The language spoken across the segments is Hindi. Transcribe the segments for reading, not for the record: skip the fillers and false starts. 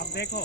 आप देखो।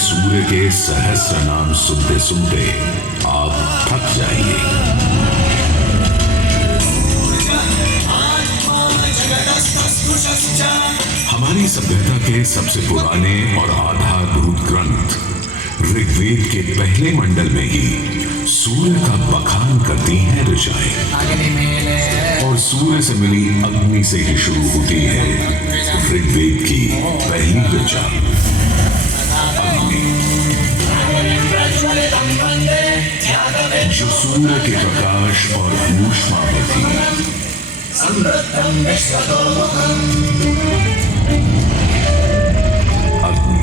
सूर्य के सहस्र नाम सुनते सुनते आप थक जाएंगे। हमारी सभ्यता के सबसे पुराने और आधारभूत ग्रंथ ऋग्वेद के पहले मंडल में ही सूर्य का बखान करती हैं ऋचाएं, और सूर्य से मिली अग्नि से ही शुरू होती है ऋग्वेद की पहली ऋचा। जो सूर्य के प्रकाश और ऊष्मा में थी। अग्नि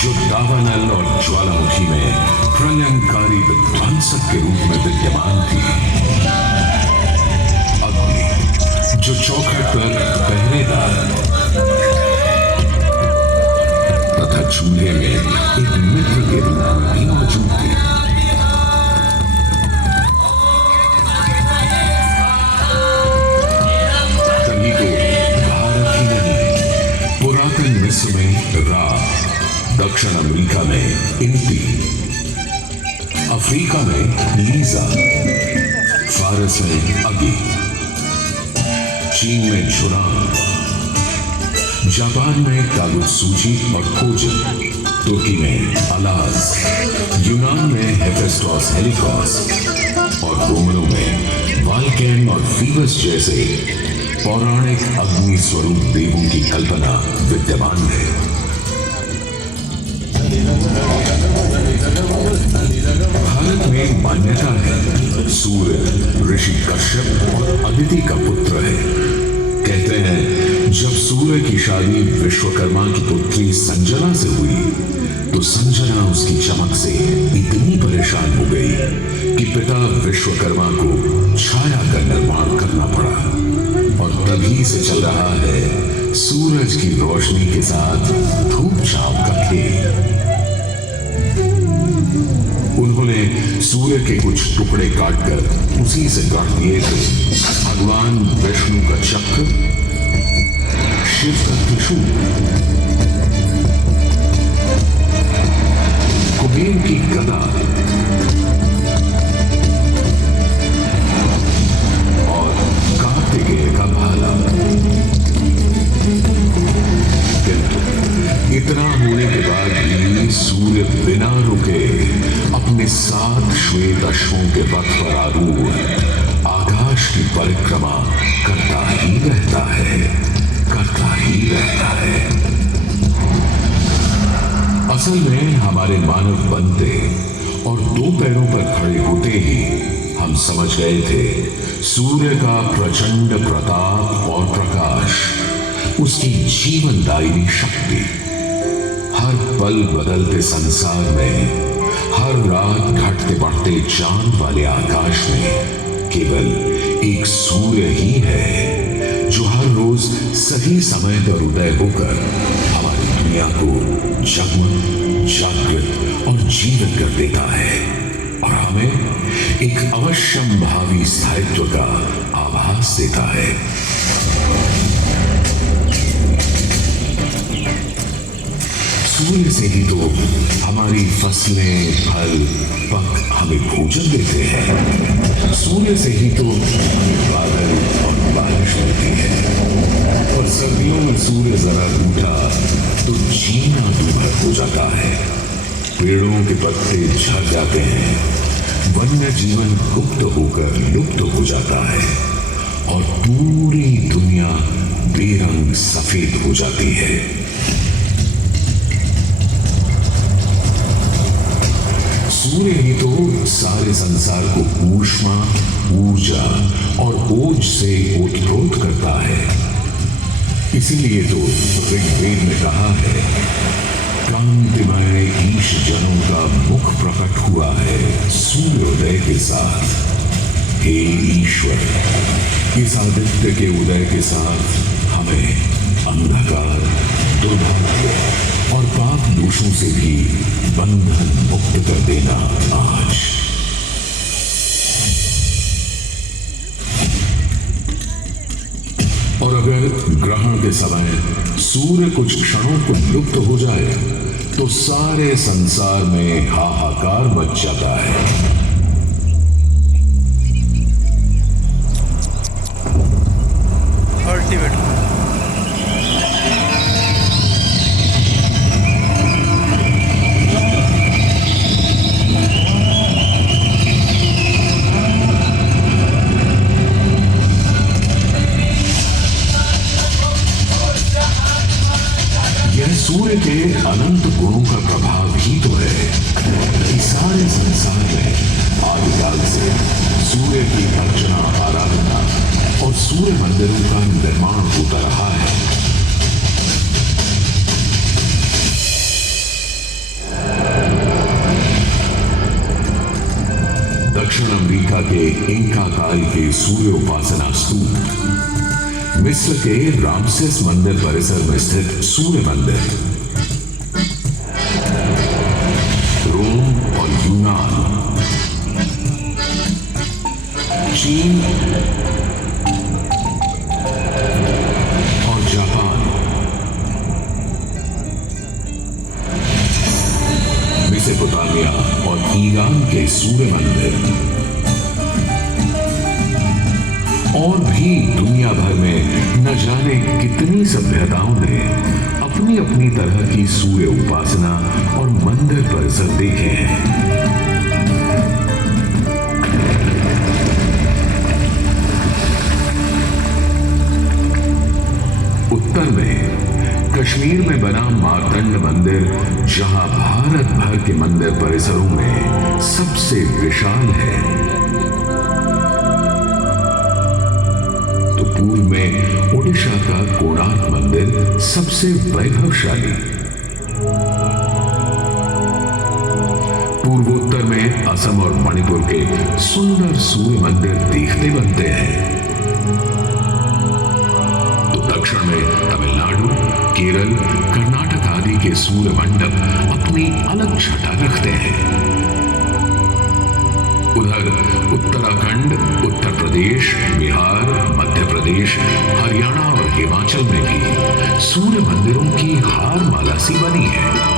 जो दावानल और ज्वालामुखी में प्रलयंकारी विध्वंसक के रूप में विद्यमान थी। अग्नि जो चौखट पर पहरेदार तथा चूल्हे में एक मित्र के रूप में भी मौजूद थी। तभी तो भारत ही नहीं, पुरातन मिस्र में रा, दक्षिण अमेरिका में इंटी, अफ्रीका में लीजा, फारस में अगी, चीन में झुरान, जापान में कागुत्सुची और कोजिन, तुर्की में अलाज, यूनान में हेफेस्टोस हेलिकोस और रोमनों में वाल्केन और फीबस जैसे पौराणिक अग्नि स्वरूप देवों की कल्पना विद्यमान है। भारत में मान्यता है सूर्य ऋषि कश्यप और अदिति का पुत्र है। कहते हैं जब सूर्य की शादी विश्वकर्मा की पुत्री संजना से हुई तो संजना उसकी चमक से इतनी परेशान हो गई कि पिता विश्वकर्मा को छाया का निर्माण करना पड़ा, और तभी से चल रहा है सूरज की रोशनी के साथ धूप छांव का खेल। उन्होंने सूर्य के कुछ टुकड़े काटकर उसी से गढ़ दिए थे भगवान विष्णु का चक्र, शिव का त्रिशूल, कुबेर की गदा और कार्तिकेय का भाला। किंतु इतना होने के बाद भी सूर्य बिना रुके अपने 7 श्वेत अश्वों के रथ पर आरूढ़ आकाश की परिक्रमा करता ही रहता है, करता ही रहता है। असल में हमारे मानव बनते और 2 पैरों पर खड़े होते ही हम समझ गए थे सूर्य का प्रचंड प्रताप और प्रकाश उसकी जीवनदायिनी शक्ति। हर पल बदलते संसार में, हर रात घटते बढ़ते चांद वाले आकाश में केवल एक सूर्य ही है जो हर रोज सही समय पर उदय होकर हमारी दुनिया को जगमग, जागृत और जीवित कर देता है और हमें एक अवश्यम भावी स्थायित्व का आभास देता है। सूर्य से ही तो हमारी फसलें, फल, पक हमें भोजन देते हैं। सूर्य से ही तो हमें बादल और बारिश मिलती है और सर्दियों में सूर्य जरा टूटा तो जीना दूभर हो जाता है। पेड़ों के पत्ते झड़ जाते हैं, वन्य जीवन गुप्त होकर लुप्त हो जाता है और पूरी दुनिया बेरंग सफेद हो जाती है। सूर्य ही तो सारे संसार को ऊष्मा, ऊर्जा और ओज से ओतप्रोत करता है। इसीलिए तो ऋग्वेद में कहा है, कांतिमय ईश जनों का मुख प्रकट हुआ है सूर्योदय के साथ। हे ईश्वर, इस आदित्य के उदय के साथ हमें अंधकार, दुर्भाग्य और पाप दोषों से भी बंधन मुक्त कर देना आज। और अगर ग्रहण के समय सूर्य कुछ क्षणों को लुप्त हो जाए तो सारे संसार में हाहाकार मच जाता है। सूर्य के अनंत गुणों का प्रभाव ही तो है कि सारे संसार में आदिकाल से सूर्य की अर्चना, आराधना और सूर्य मंदिरों का निर्माण होता रहा है। दक्षिण अमेरिका के इंका काल के सूर्य उपासना स्तूप, मिस्र के रामसेस मंदिर परिसर में स्थित सूर्य मंदिर, रोम और यूनान, चीन और जापान, मेसोपोटामिया और ईरान के सूर्य मंदिर और भी दुनिया भर में न जाने कितनी सभ्यताओं ने अपनी अपनी तरह की सूर्य उपासना और मंदिर परिसर देखे हैं। उत्तर में कश्मीर में बना मार्तंड मंदिर, जहां भारत भर के मंदिर परिसरों में सबसे विशाल है। पूर्व में ओडिशा का कोणार्क मंदिर सबसे वैभवशाली। पूर्वोत्तर में असम और मणिपुर के सुंदर सूर्य मंदिर देखते बनते हैं। तो दक्षिण में तमिलनाडु, केरल, कर्नाटक आदि के सूर्य मंडप अपनी अलग छटा रखते हैं। उधर उत्तराखंड, उत्तर प्रदेश, बिहार, मध्य प्रदेश, हरियाणा और हिमाचल में भी सूर्य मंदिरों की हार माला सी बनी है।